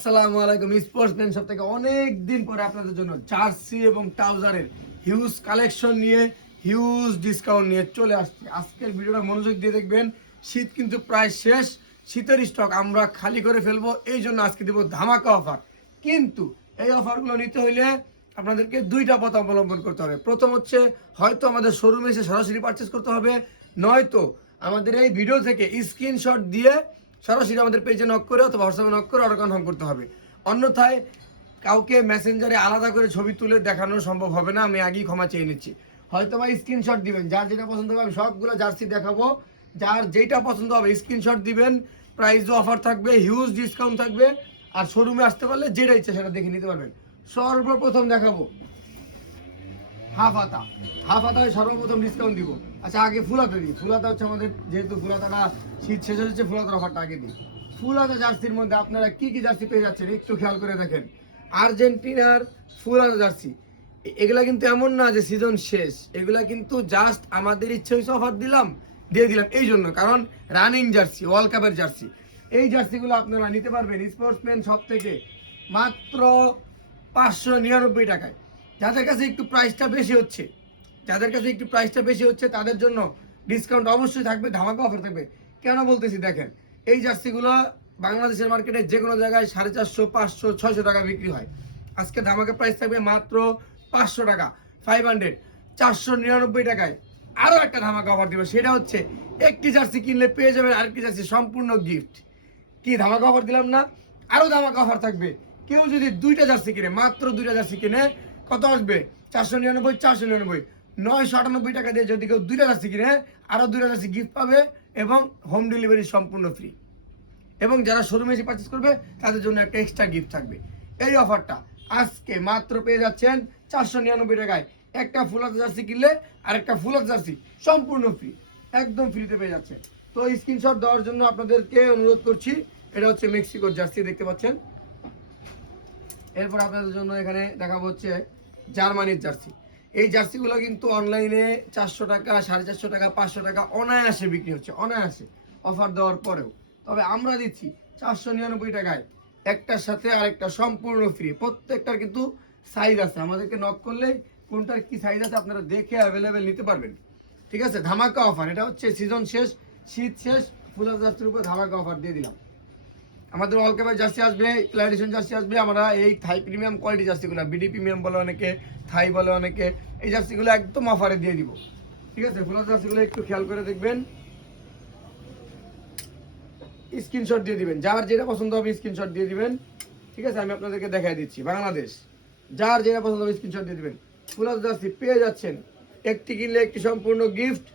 আসসালামু আলাইকুম। স্পোর্টসম্যান সব থেকে অনেক দিন পরে আপনাদের জন্য জার্সি এবং ট্রাউজারের হিউজ কালেকশন নিয়ে হিউজ ডিসকাউন্ট নিয়ে চলে আসছি। আজকের ভিডিওটা মনোযোগ দিয়ে দেখবেন। শীত কিন্তু প্রায় শেষ। শীতের স্টক আমরা খালি করে ফেলব। এই জন্য আজকে দেবো ধামাকা অফার কিন্তু এই অফারগুলো নিতে হইলে আপনাদেরকে দুইটা পথ অবলম্বন করতে হবে। প্রথম হচ্ছে, হয়তো আমাদের শোরুমে এসে সরাসরি পারচেস করতে হবে। নয়তো আমাদের এই ভিডিও থেকে স্ক্রিনশট দিয়ে সরাসরি আমাদের পেজে নক করে অথবা হোয়াটসঅ্যাপে নক করে অর্ডার কনফার্ম করতে হবে। অন্যথায় কাউকে মেসেঞ্জারে আলাদা করে ছবি তুলে দেখানো সম্ভব হবে না, আমি আগেই ক্ষমা চেয়ে নিচ্ছি। হয়তো বা স্ক্রিনশট দিবেন, যার যেটা পছন্দ হবে আমি সবগুলো জার্সি দেখাবো। যার যেটা পছন্দ হবে স্ক্রিনশট দিবেন প্রাইসও অফার থাকবে হিউজ ডিসকাউন্ট থাকবে, আর শোরুমে আসতে পারলে যেটা ইচ্ছে সেটা দেখে নিতে পারবেন। সর্বপ্রথম দেখাবো। হাফ হাতা হাফ হাতায় সর্বপ্রথম ডিসকাউন্ট দিব। আচ্ছা আগে ফুল হাতা দিই। ফুল হাতা হচ্ছে আমাদের যেহেতু ফুল হাতাটা শীত শেষ হচ্ছে, ফুল হাতার অফারটা আগে দিই। ফুল হাতা জার্সির মধ্যে আপনারা কি কি জার্সি পেয়ে যাচ্ছেন একটু খেয়াল করে দেখেন। আর্জেন্টিনার ফুল হাতা জার্সি। এগুলা কিন্তু এমন না যে সিজন শেষ। এগুলা কিন্তু জাস্ট আমাদের ইচ্ছে হয়েছে অফার দিলাম, দিয়ে দিলাম। এই জন্য, কারণ রানিং জার্সি ওয়ার্ল্ড কাপের জার্সি। এই জার্সিগুলো আপনারা নিতে পারবেন। স্পোর্টসম্যান সব থেকে মাত্র পাঁচশো নিরানব্বই টাকায়। যাদের কাছে একটু প্রাইসটা বেশি হচ্ছে, যাদের কাছে একটু প্রাইসটা বেশি হচ্ছে, তাদের জন্য ডিসকাউন্ট অবশ্যই থাকবে, ধামাকা অফার থাকবে। কেন বলতেছি দেখেন, এই জার্সিগুলো বাংলাদেশের মার্কেটে যে কোনো জায়গায় সাড়ে চারশো, পাঁচশো, ছয়শো টাকা বিক্রি হয়। আজকে ধামাকা প্রাইস থাকবে মাত্র পাঁচশো টাকা ফাইভ হান্ড্রেড চারশো নিরানব্বই টাকায়। আরও একটা ধামাকা অফার দিবে, সেটা হচ্ছে একটি জার্সি কিনলে পেয়ে যাবেন আরেকটি জার্সি সম্পূর্ণ গিফট কি ধামাকা অফার দিলাম না? আরও ধামাকা অফার থাকবে। কেউ যদি দুইটা জার্সি কিনে, মাত্র দুইটা জার্সি কিনে কত আসবে? চারশো নিরানব্বই চারশো নিরানব্বই। নয়শো আটানব্বই টাকা দিয়ে যদি কেউ দুইটা জার্সি কিনে, আরও দুইটা জার্সি গিফট পাবে এবং হোম ডেলিভারি সম্পূর্ণ ফ্রি এবং যারা শোরুমে এসে পারচেস করবে, তাদের জন্য একটা এক্সট্রা গিফট থাকবে। এই অফারটা আজকে মাত্র পেয়ে যাচ্ছেন চারশো নিরানব্বই টাকায়। একটা ফুল হাত জার্সি কিনলে আর একটা ফুল হাত জার্সি, সম্পূর্ণ ফ্রি একদম ফ্রিতে পেয়ে যাচ্ছে তো স্ক্রিনশট দেওয়ার জন্য আপনাদেরকে অনুরোধ করছি, এটা হচ্ছে মেক্সিকোর জার্সি, দেখতে পাচ্ছেন। এরপর আপনাদের জন্য এখানে দেখাবো হচ্ছে জার্মানির জার্সি। এই জার্সিগুলো কিন্তু অনলাইনে চারশো টাকা, সাড়ে চারশো টাকা, পাঁচশো টাকা অনায়াসে বিক্রি হচ্ছে, অনায়াসে অফার দেওয়ার পরেও। তবে আমরা দিচ্ছি চারশো নিরানব্বই টাকায় একটার সাথে আরেকটা সম্পূর্ণ ফ্রি প্রত্যেকটার কিন্তু সাইজ আছে। আমাদেরকে নক করলে কোনটার কি সাইজ আছে আপনারা দেখে অ্যাভেলেবেল নিতে পারবেন। ঠিক আছে? ধামাকা অফার এটা হচ্ছে সিজন শেষ, শীত শেষ, ফুলার জার্সির উপর ধামাকা অফার দিয়ে দিলাম। আমাদের অল ক্যাপের জার্সি আসবে ক্লারিশন জার্সি আসবে, আমরা এই থাই প্রিমিয়াম কোয়ালিটি জার্সিগুলো বিডি প্রিমিয়াম বলে অনেকে থাই বলে অনেকে, এই জার্সিগুলো একদম অফারে দিয়ে দিব। ঠিক আছে? ফুলার জার্সিগুলো একটু খেয়াল করে দেখবেন। স্ক্রিনশট দিয়ে দিবেন। যার যেটা পছন্দ হবে স্ক্রিনশট দিয়ে দিবেন। ঠিক আছে? আমি আপনাদেরকে দেখাই দিচ্ছি। বাংলাদেশ। যার যেটা পছন্দ হবে স্ক্রিনশট দিয়ে দিবেন। ফুলার জার্সি পেয়ে যাচ্ছেন। একটি কিনলে একটি সম্পূর্ণ গিফট